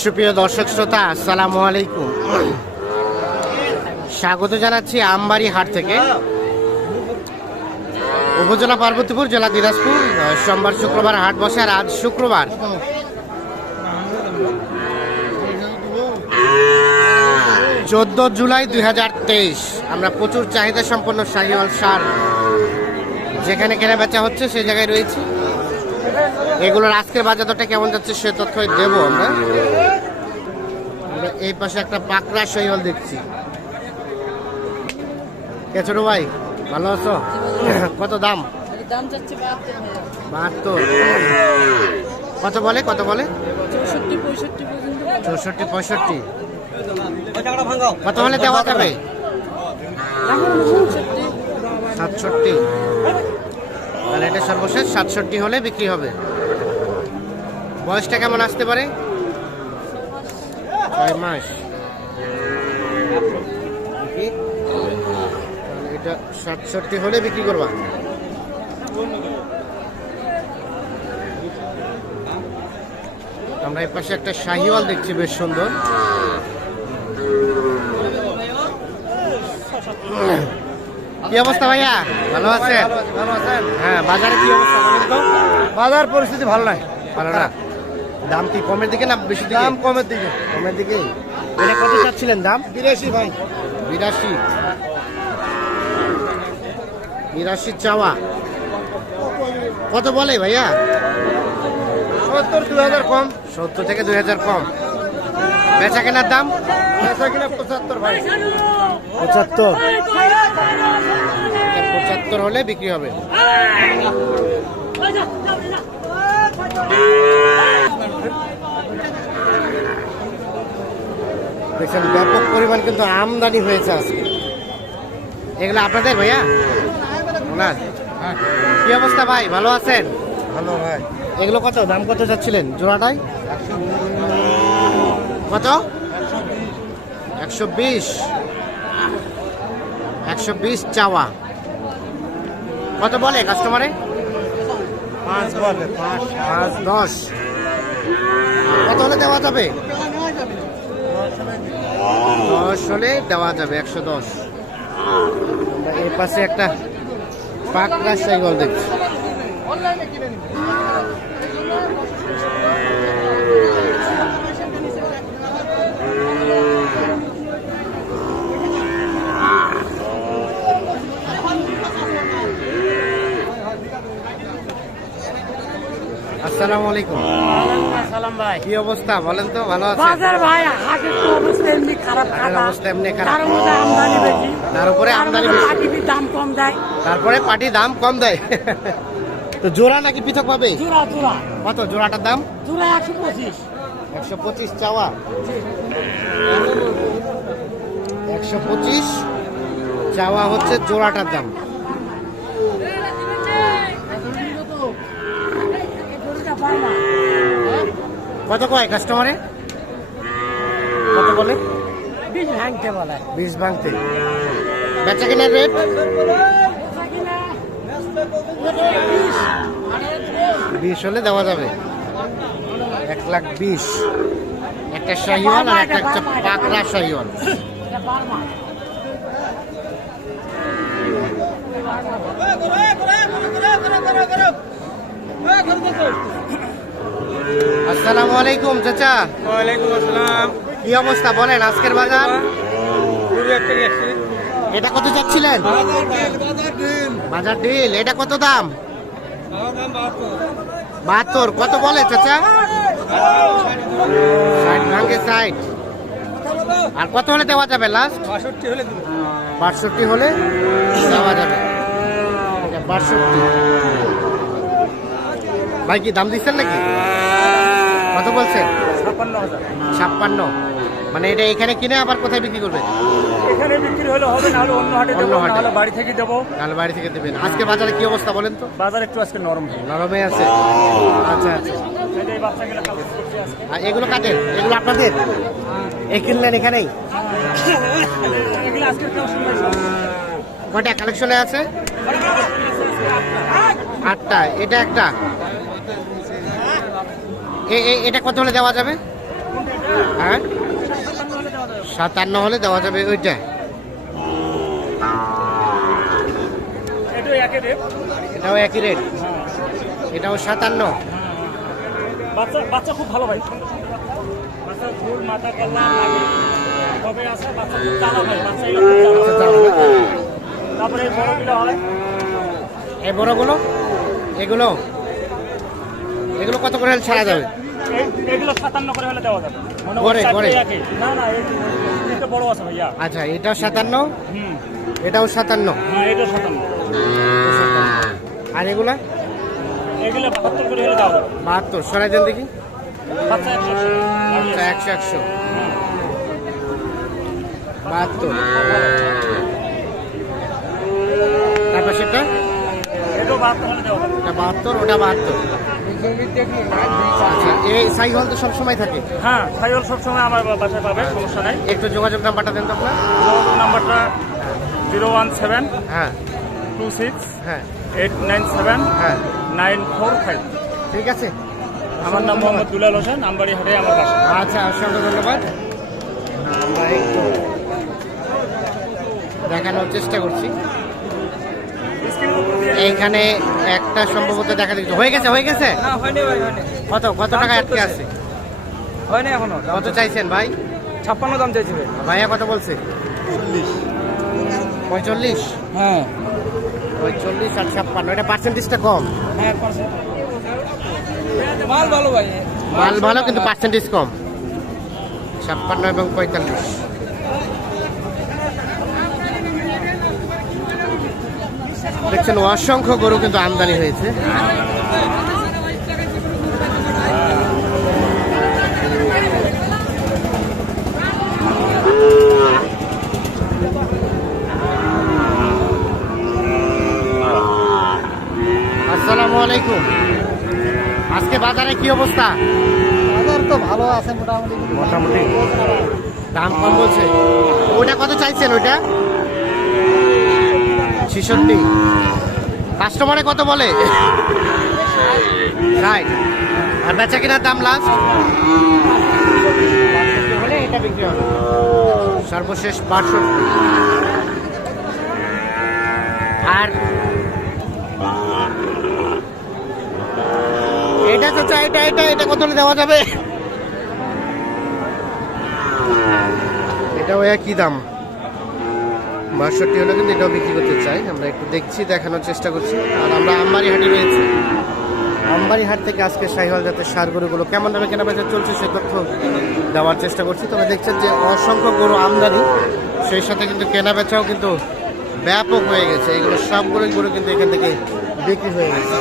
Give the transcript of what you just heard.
সুপ্রিয় দর্শক শ্রোতা, আসসালামু আলাইকুম। স্বাগত জানাচ্ছি আমবাড়ি হাট থেকে। উপজেলা পার্বতীপুর, জেলা দিনাজপুর সোমবার শুক্রবার হাট বসে আর আজ শুক্রবার। চোদ্দ জুলাই দুই হাজার তেইশ, আমরা প্রচুর চাহিদা সম্পন্ন শাহিওয়াল সার যেখানে কেনা বেচা হচ্ছে, সেই জায়গায় রয়েছি। এগুলোর আজকের বাজার দরটা কেমন যাচ্ছে সে তথ্য দেবো আমরা। এই পাশে একটা পাকড়া শৈল দেখছি। কে ছোট ভাই? ভালো আছো? কত দাম? বাহাত্তর। কত বলে? কত বলে? চৌষট্টি, পঁয়ষট্টি। কত বলে দেওয়া যাবে? সাতষট্টি। তাহলে এটা সর্বশেষ, সাতষট্টি হলে বিক্রি হবে। বয়সটা কেমন আসতে পারে? ছয় মাস। এটা সাতষট্টি হলে বিক্রি করবা। আমরা এই পাশে একটা শাহিওয়াল দেখছি, বেশ সুন্দর। কি অবস্থা ভাইয়া? ভালো আছে হ্যাঁ বাজারে কি অবস্থা? বাজার পরিস্থিতি ভালো নাই। ভালো না? দাম কি কমের দিকে না বেশি দাম কমের দিকে। কমের দিকে? এটা কত চাচ্ছিলেন দাম? বিরাশি ভাই। বিরাশি। বিরাশি চাওয়া। কত বলে ভাইয়া? সত্তর দুই হাজার কম। সত্তর থেকে দুই হাজার কম। বেচা কেনার দাম? বেচা কিনা পঁচাত্তর ভাই। পঁচাত্তর। পঁচাত্তর হলে বিক্রি হবে। দেখছেন ব্যাপক পরিমাণ কিন্তু আমদানি হয়েছে আজকে। এগুলো আপনাদের ভাইয়া? ওনার। কি অবস্থা ভাই ভালো আছেন? ভালো ভাই। এগুলো কত দাম কত যাচ্ছিলেন জোড়াটাই কত? একশো বিশ। একশো বিশ চাওয়া। কত বলে কাস্টমারে পাঁচ বলে পাঁচ। পাঁচ দশ। কত হলে দেওয়া যাবে? দশ হলে দেওয়া যাবে একশো দশ। এর পাশে একটা পাকড়া সাইকেল দেখছি আসসালামু আলাইকুম। সালাম ভাই। কি অবস্থা? বলেন তো ভালো আছে বাজার ভাই হাটের তো অবস্থা এমনি খারাপ খারাপ অবস্থা এমনি খারাপ। তার মধ্যে আমদানি বেশি। তার উপরে আমদানি বেশি। পাটির দাম কম দেয়। তারপরে পাটি দাম কম দেয়। তো জোড়া নাকি পৃথক পাবে জোড়া জোড়া। কত? জোড়াটার দাম? জোড়া একশো পঁচিশ। একশো পঁচিশ চাওয়া। একশো পঁচিশ চাওয়া হচ্ছে জোড়াটার দাম। কত কয় কাস্টমারে কত বলে? বীজ ভাঙতে বলে। বিশ ভাঙতে। বেচা কেনার রেট বিশ হলে দেওয়া যাবে। এক লাখ বিশ। একটা শাহিওয়াল আর একটা হচ্ছে পাকড়া শাহিওয়াল আসসালামু আলাইকুম চাচা। ওয়ালাইকুম আসসালাম। কি অবস্থা বলেন আজকের বাজার? এটা কত চাচ্ছিলেন? বাজার ডিল এটা কত দাম? বাহাত্তর। কত বলে চাচা? ষাট ভাঙ্গে ষাট। আর কত হলে দেওয়া যাবে লাস্ট বাষট্টি হলে দেওয়া যাবে। বাষট্টি। ভাই কি দাম দিচ্ছেন নাকি? কত বলছেন ছাপ্পান্ন। মানে এটা এখানে কিনে আবার কোথায় বিক্রি করবেন এখানে বিক্রি হলে হবে না হলে অন্য হাটে অন্য দেবো হাটে। বাড়ি থেকে দেবো। তাহলে বাড়ি থেকে দেবেন। আজকে বাজারে কি অবস্থা বলেন তো? বাজার একটু আজকে নরম নরমে আছে। আচ্ছা আচ্ছা। আর এগুলো এগুলো আপনাদের? এই কিনলেন এখানেই। কয়টা? কালেকশনে আছে? আটটা। এটা একটা? এটা কত হলে দেওয়া যাবে? হ্যাঁ? সাতান্ন হলে দেওয়া যাবে ওইটা। এটাও একই রেট এটাও সাতান্ন। বাচ্চা খুব ভালো ভাই। মাথা বাচ্চা খুব চালা চালা। দাম। তারপরে বড়গুলো হয়। এই বড়গুলো? এগুলো? এগুলো কত করে হলে ছাড়া যাবে? এগুলো সাতান্ন করে হলে দেওয়া যাবে। করে, করে। না না এটা বড় আছে ভাইয়া। আচ্ছা এটাও সাতান্ন? হুম। এটাও সাতান্ন? হ্যাঁ সাতান্ন। আর এগুলা? এগুলো বাহাত্তর করে হলে দেওয়া যাবে। বাহাত্তর সরাই দেন দেখি। একশো আচ্ছা একশো একশো। বাহাত্তর। তারপর সেটা? বাহাত্তর ওটা বাহাত্তর। এই সাইকেল তো সবসময় থাকে? হ্যাঁ সাইকেল সবসময় আমার বাসায় পাবে সমস্যা নাই। একটু যোগাযোগ নাম্বারটা দেন তো আপনার। যোগাযোগ নাম্বারটা জিরো ওয়ান সেভেন হ্যাঁ। টু সিক্স হ্যাঁ। এইট নাইন সেভেন হ্যাঁ। Nine four five. ঠিক আছে। আমার নাম মোহাম্মদ দুলাল হোসেন আমবাড়ি হাটে আমার বাসা। আচ্ছা অসংখ্য ধন্যবাদ। দেখানোর চেষ্টা করছি। এইখানে একটা সম্ভবত দেখা দিচ্ছে। হয়ে গেছে হয়ে গেছে? কত কত টাকা আটকে আছে? হয়নি এখনও কত চাইছেন ভাই? ছাপ্পান্ন দাম চাইছি ভাই। ভাইয়া কত বলছে? পঁয়তাল্লিশ হ্যাঁ। পঁয়তাল্লিশ আর ছাপ্পান্ন এটা পার্সেন্টেজটা কম? হ্যাঁ মাল ভালো ভাই। মাল ভালো কিন্তু পার্সেন্টেজ কম। ছাপ্পান্ন এবং পঁয়তাল্লিশ। দেখছেন অসংখ্য গরু কিন্তু আমদানি হয়েছে। আসসালামু আলাইকুম। আজকে বাজারে কি অবস্থা? বাজার তো ভালো আছে মোটামুটি। মোটামুটি। দাম কম বলছে। ওটা কত চাইছেন ওইটা? ছিষট্টি। কাস্টমারে কত বলে? রাইট আর বেচা কিনার দাম লাস্ট এটা সর্বশেষ বাষট্টি। আর এটা তো চাই, এটা এটা এটা কত দেওয়া যাবে? এটাও একই দাম? বাষট্টি হলে কিন্তু এটাও বিক্রি করতে চাই। আমরা একটু দেখছি, দেখানোর চেষ্টা করছি। আর আমরা আম্বারি হাটে রয়েছি। আম্বারি হাট থেকে আজকে শাহিওয়াল জাতের সার গরুগুলো কেমন দামে কেনা বাজার চলছে সে তথ্য দেওয়ার চেষ্টা করছি। তবে দেখছেন যে অসংখ্য গরু আমদানি, সেই সাথে কিন্তু কেনা বেচাও কিন্তু ব্যাপক হয়ে গেছে। এগুলো সবগুলোই গরু কিন্তু এখান থেকে বিক্রি হয়ে গেছে।